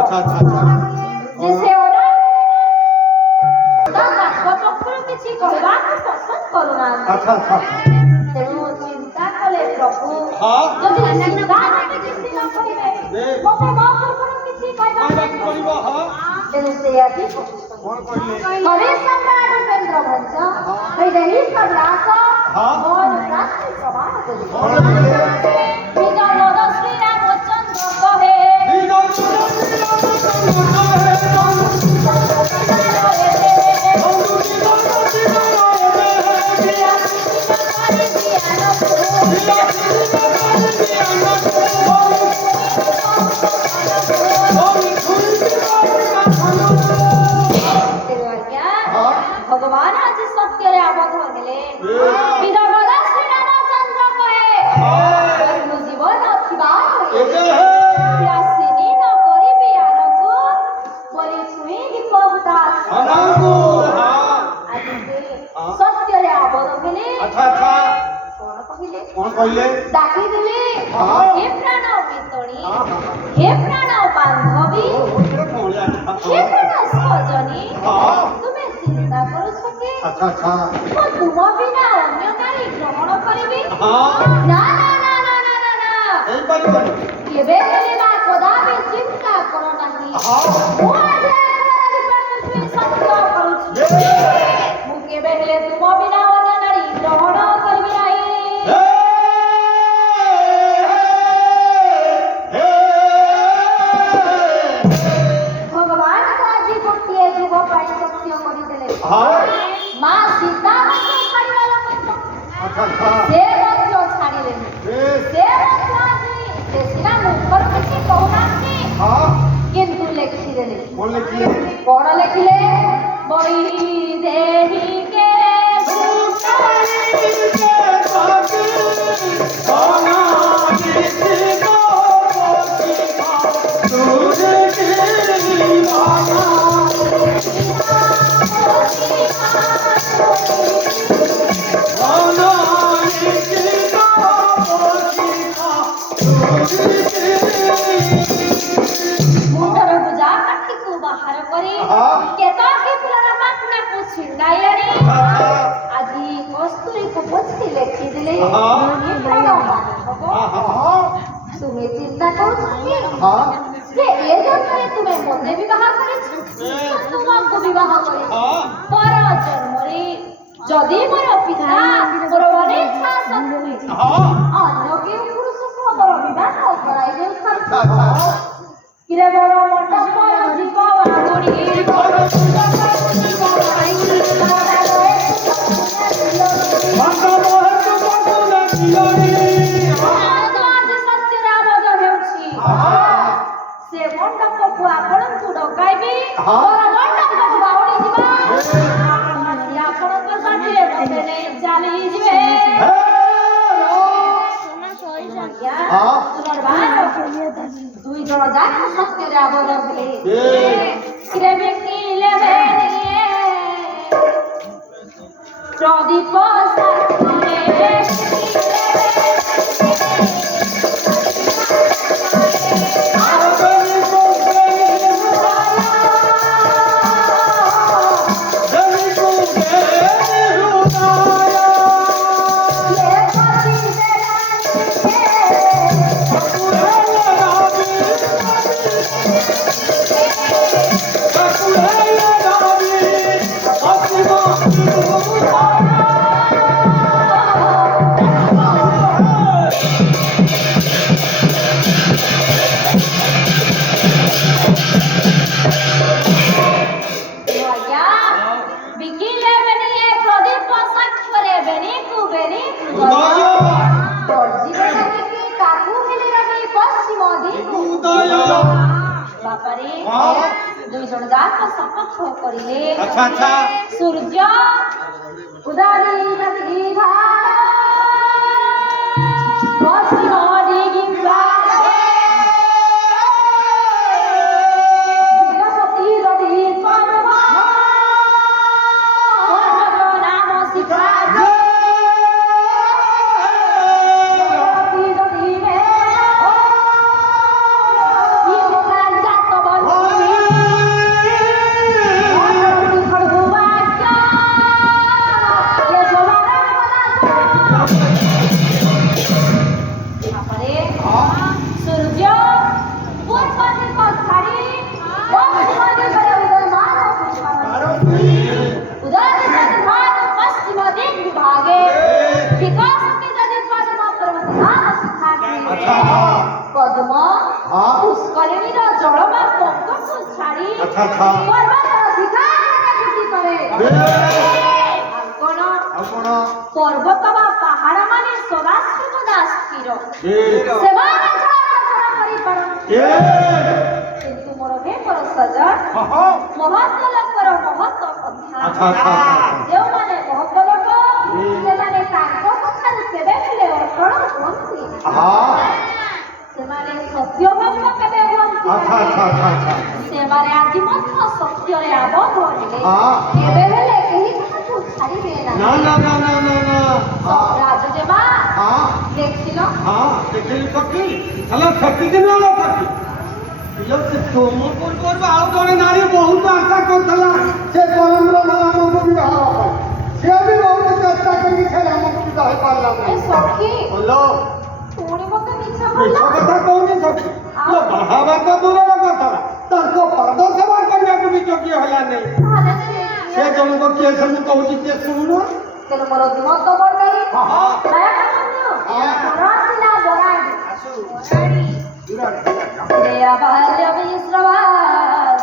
আচ্ছা আচ্ছা আচ্ছা যে সে ওরা পক্ষରୁ କିଛି କହିବାକୁ ପସନ୍ଦ କରୁନାହାନ୍ତି। আচ্ছা ଆଚ୍ছা ତେଣୁ ଚିନ୍ତା କଲେ ପ୍ରଭୁ ହଁ ଯଦି ଚିନ୍ତା ମତେ କିଛି ନ କହିବେ ମତେ ମୋ ପୂର୍ବରୁ କିଛି କହିବାକୁ କହିବାକୁ ପଡ଼ିବ ହଁ ତେଣୁ ସେ ଆଜି କଣ କହିଲେ ହରେ ସମ୍ରାଟ ଉପେନ୍ଦ୍ର ଭଞ୍ଜ ହୈଦରୀ ସନ୍ନ୍ୟାସ ହଁ। ମୋର ରାଷ୍ଟ୍ର ପ୍ରମାଣ କଲି କଣ କହିଲେ ବିଜୟ ଶ୍ରୀ ରାମଚନ୍ଦ୍ର କହେ भगवान आज सत्य रे आबद्ध हेले विधगला श्री रामचंद्र कहे मु जीवन प्यासिनी न करिबि आनकु बोली छुई दीपदास आनकु आज से सत्य रे आबद्ध हेले अच्छा अच्छा कौन कहले डाकी दिले हे प्राण मितणी हे प्राण बांधवी हे प्राण सजनी তুমি চিন্তা করছো কি अच्छा अच्छा ମୁଁ ତୁମ ବିନା ଅନ୍ୟ ନାରୀ ଗ୍ରହଣ କରିବି ହଁ। ନା ନା ନା ନା ନା ନା ନା এই পারিবনি କେବେ ହେଲେ ବା କଦାପି ଚିନ୍ତା କର ନାହିଁ ହଁ। ମୁଁ ଆଜି ସତ୍ୟ କରୁଛି ମୁଁ କେବେ ହେଲେ ତୁମ ବିନା ଅନ୍ୟ ନାରୀ ଗ୍ରହଣ କରିବି ନାହିଁ ଭଗବାନ ଆଜି ଗୋଟିଏ ଯୁଗ ପାଇଁ ସତ୍ୟ କରିଦେଲେ ମା ସୀତା ମଧ୍ୟ ଛାଡ଼ିବା ଲୋକ अच्छा अच्छा ସେ ମଧ୍ୟ ଛାଡ଼ିଲେନି ସେ ମଧ୍ୟ ଆଜି ସେ ସିନା ମୁଖରୁ କିଛି କହୁନାହାନ୍ତି हाँ କିନ୍ତୁ ଲେଖିଦେଲେ कौन लिखिए କଣ ଲେଖିଲେ ବୈଦେହୀକେ ମୁଣ୍ଡର ବୁଜା କାଠିକୁ ବାହାର କରି କେତକୀ ଫୁଲର ପାଖନାକୁ ଛିଣ୍ଡାଇଲେଣି ଆଜି କସ୍ତୁରୀକୁ ପୋଛି ଲେଖିଦେଲେ ତୁମେ ଚିନ୍ତା କରୁଛ କି ଯେ ଏ ଜନ୍ମରେ ତୁମେ ମୋତେ ବିବାହ କରିଛ ତୁମକୁ ବିବାହ କରିଛ ପର ଜନ୍ମରେ ଯଦି ମୋର ପିତା ମୋର ଅନିଚ୍ଛା ସତ୍ତ୍ୱେ ଅନ୍ୟ କେଉଁ ପୁରୁଷ ସହ ମୋର ବିବାହ କରାଇ ଦେଉଥାନ୍ତି କିରେ ବଡ଼ ମଣ୍ଡପର ଜୀବ ବାଗୁଡ଼ି ଆଜି ସତ୍ୟରେ ଆବଦ୍ଧ ହେଉଛି ସେ ମଣ୍ଡପକୁ ଆପଣଙ୍କୁ ଡକାଇବି ମୋର ମଣ୍ଡପକୁ ବାହୁଡ଼ି ଯିବା ଆଜି ଆପଣଙ୍କ ସାଥିରେ ମୋତେ ନେଇ ଚାଲିଯିବେ ଦୁଇ ଜଣ ଯାକ ସତ୍ୟରେ ଆବଦ୍ଧ ହେଲେ ପ୍ରଦୀପ ସାଥରେ ଦୁଇ ଜଣ ଯାକ ଶପଥ କରିଲେ अच्छा अच्छा ସୂର୍ଯ୍ୟ ଉଦୟ ପଶ୍ଚିମ ଦିଗିବା ବିକଶତି ଯଦି ପର୍ବ ନାମ ଶିଖା ଯଦି পুষ্কରିণীর জল বা পঙ্কজକୁ ଛାଡ଼ି আচ্ছা আচ্ছা পর্বতର ଶିଖା ଛୁଟି କରେ। ଆଉ କଣ ପର୍ବତ ବା ପାହାଡ଼ ମାନେ ସଦାସର୍ବଦା ସ୍ଥିର ସେମାନେ ଚଳାଚଳ କରିପାରନ୍ତି। କିନ୍ତୁ ମୋର ହେ ମୋର ସଜନ ମହତ ଲୋକର ମହତ କଥା ଯେଉଁମାନେ ମହତ ଲୋକ ସେମାନେ ତାଙ୍କ କଥାରୁ କେବେ ହେଲେ ଅଟଳ ହୁଅନ୍ତି ସେମାନେ ସତ୍ୟ ଭକ୍ତ କେବେ ହୁଅନ୍ତି ସେମାନେ ଆଜି ମଧ୍ୟ ସତ୍ୟରେ ଆବଦ୍ଧ ହେଲେ କେବେ ହେଲେ କେହି କାହାକୁ ଛାଡ଼ିବେ ନାହିଁ। ରାଜଜେମା ଦେଖିଲ ଦେଖିଲି ସଖୀ ହେଲା ସଖୀ ଦିନ ସଖୀ ତୁମ ପୂର୍ବରୁ ଆଉ ଜଣେ ନାରୀ ବହୁତ ଆଶା କରୁଥିଲା ସେ ପରମର ରାମକୁ ବିବାହ ପାଇଁ ସିଏ ବି ବହୁତ ଚେଷ୍ଟା କରିକି ସେ ରାମକୁ ବିବାହ ପାରିଲା ଏ ସଖୀ ବୋଲ ପୁଣି ମୋତେ ମିଛ ମିଛ କଥା କହୁନି ସଖୀ ବାହାବା ତ ଦୂରର କଥା ତାଙ୍କ ପାଦ ସେବା କରିବାକୁ ବି ଯୋଗ୍ୟ ହେଲା ନାହିଁ ସେ ଜଣକ କିଏ ସେ ମୁଁ କହୁଛି କିଏ ଶୁଣୁ ତେଣୁ ମୋର ଦିମତ ବଢ଼େଇ ଆସିଲା ବରାଡ଼ି ଦେୟା ବାଲ୍ୟ ବିଶ୍ରବା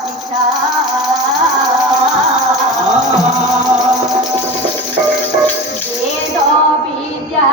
ଶିକ୍ଷା ବେଦ ବିଦ୍ୟା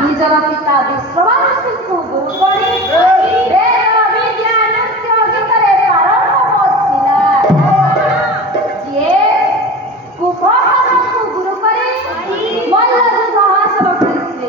ନିଜର ପିତା ବିଶ୍ରବାସୀଙ୍କୁ ଦୂର କରି ବେଦ ବିଦ୍ୟା ନୃତ୍ୟ ଗୀତରେ ପାରଙ୍ଗମ ଥିଲା ଯିଏ କୁମ୍ଭକର୍ଣ୍ଣଙ୍କୁ ଦୂର କରି ମଲ୍ଲ ଯୁଦ୍ଧ ହାସଲ କରିଥିଲେ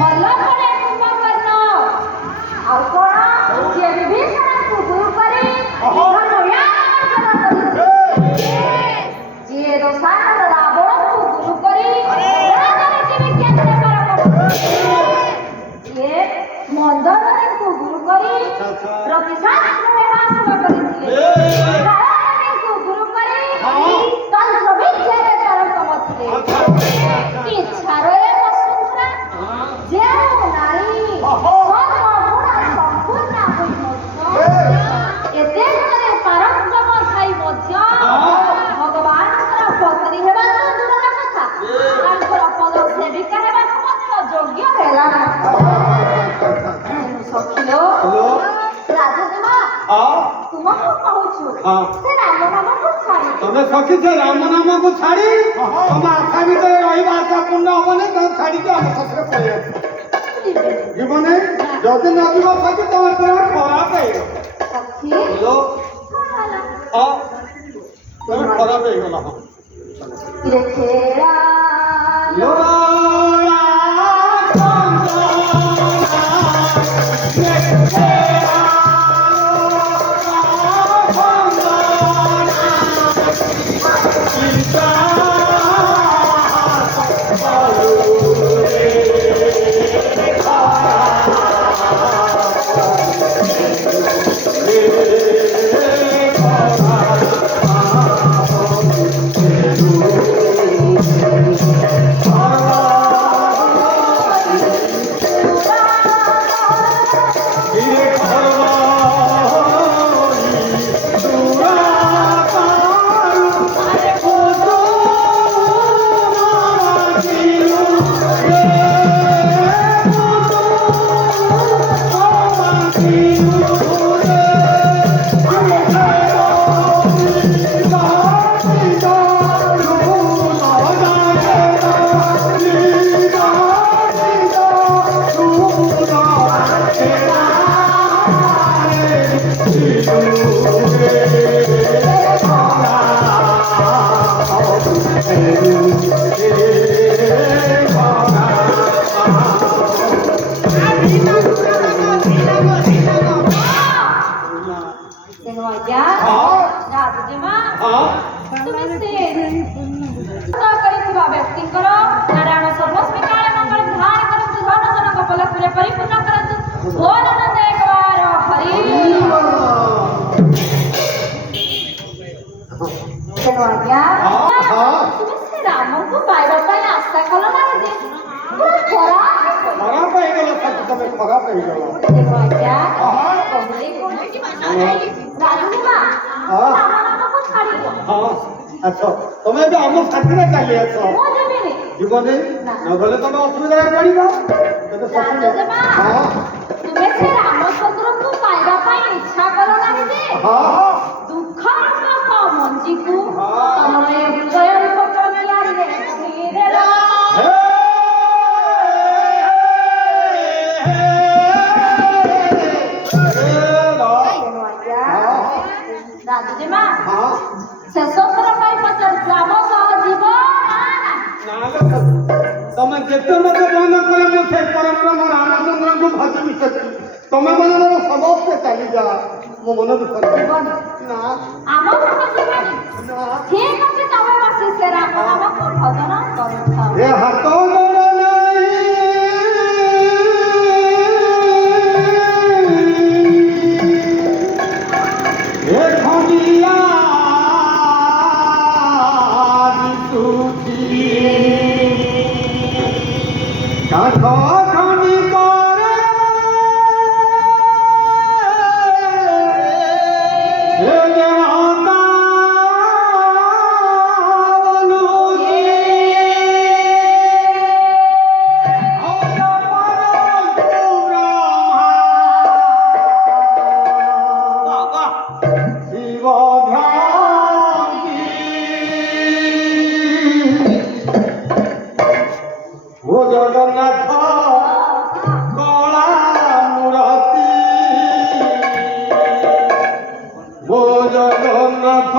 ମଲ୍ଲ ପରେ କୁମ୍ଭକର୍ଣ୍ଣ ଆଉ କଣ ଯିଏ ବିଭୀଷଣଙ୍କୁ ଦୂର କରି ଧନୁର୍ବାଣ କରିଥିଲେ ଯିଏ ଦୋସାନର ରାବଣଙ୍କୁ ଦୂର କରି ରାଜନୀତି ବିଜ୍ଞାନରେ ଯିଏ ମନ୍ଦରଙ୍କୁ ଗୁରୁ କରି ପ୍ରତିଶାସ୍ତ୍ରରେ ହାସଲ କରିଥିଲେ ତାରାଙ୍କୁ ଗୁରୁ କରି ତନ୍ତ୍ର ବିଦ୍ୟାରେ ପାରଙ୍ଗମ ଥିଲେ ଇଚ୍ଛାର ଏ ବସୁନ୍ଧରା ଯେଉଁ ନାରୀ ସର୍ବଗୁଣ ସମ୍ପୂର୍ଣ୍ଣ ହୋଇ ମଧ୍ୟ ଏତେ ଗୁଣରେ ପାରଙ୍ଗମ ଥାଇ ମଧ୍ୟ ଭଗବାନଙ୍କର ପତ୍ନୀ ହେବା ତ ଦୂରର କଥା ତାଙ୍କର ପଦ ସେବିକା ହେବାକୁ ଯୋଗ୍ୟ ହେଲା ସଖିଲୋ ରାଜଜେମା ତୁମକୁ କହୁଛୁ ସେ ରାମ ନାମକୁ ଛାଡ଼ି ତମେ ସଖୀ ସେ ରାମ ନାମକୁ ଛାଡ଼ି ତମ ଆଶା ଭିତରେ ରହିବା ଆଶା ପୂର୍ଣ୍ଣ ହବନି ତମେ ଛାଡ଼ିକି ଆମ ସାଥିରେ ପଳେଇ ଆସିବ ଯିବନି ଯଦି ନ ଯିବ ସଖୀ ତମେ ପୁରା ଖରାପ ହେଇଗଲ ସଖୀ ତମେ ଖରାପ ହେଇଗଲ ଖେଳା Sengaja, Ratu Jema, তুমি କରିଥିବା ବ୍ୟକ୍ତିଙ୍କର ନାରାୟଣ ସର୍ବସ୍ମିକାଳ ମଙ୍ଗଳ ଧାର କରନ୍ତୁ ଧନ ଜନ କପଲ ଫୁଲେ ପରିପୂର୍ଣ୍ଣ କରନ୍ତୁ ଭୋର ନନ୍ଦ ଏକବାର ହରି ତେଣୁ ଆଜ୍ଞା ତୁମେ ଶ୍ରୀ ରାମଙ୍କୁ ପାଇବା ପାଇଁ ଆଶା କଲ ନାହିଁ ଯେ ଖରାପ ହେଇଗଲା ସଖୀ ତମେ ଖରାପ ହେଇଗଲା ତେଣୁ ଆଜ୍ଞା କହିଲେ ରାଜୁମା ରାମନାମକୁ ଛାଡ଼ିବ ଆଚ୍ଛ ତମେ ଏବେ ଆମ ସାଥିରେ ଚାଲି ଆସ ମୁଁ ଯିବିନି ଜୀବନେ ନଗଲେ ତମେ ଅସୁବିଧାରେ ପଡ଼ିବ ତୁମେ ସେ ରାମଚନ୍ଦ୍ରଙ୍କୁ ପାଇବା ପାଇଁ ଇଚ୍ଛା କଲ ନାହିଁ ଯେ ଦୁଃଖ ମଞ୍ଜିକୁ ତମର ଏ ହୃଦୟ ରୂପ ପ୍ରକ୍ରିୟାରେ ରାଜୁଜେମା ଶେଷ ଥର ପାଇଁ ପଚାରୁଛୁ ଆମ ସହ ଯିବ ତମେ ଯେତେ ମତେ ବନ୍ଦ କଲେ ମୁଁ ସେ ପରବ୍ରହ୍ମ ରାମଚନ୍ଦ୍ରଙ୍କୁ ଭଜିବି ସେଠି ତମେ ମାନେ ମୋର ସମସ୍ତେ ଚାଲିଯା ମୋ ମନ ଦୁଃଖ ନା ଆମ ସହ ଯିବନି ଠିକ ଅଛି ତମେ ବସି ସେ ରାମ ନାମକୁ ଭଜନ କରୁଥାଅ ଏ ହାତ ଗୋଡ଼ ନାହିଁ ଏ ଖଣ୍ଡିଆ কাঠ খনি করে দেবতা বলুছি শিব ও জগন্নাথ কলা মূরতি ও জগন্নাথ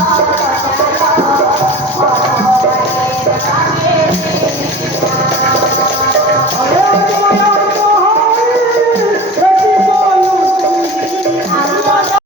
Thank you.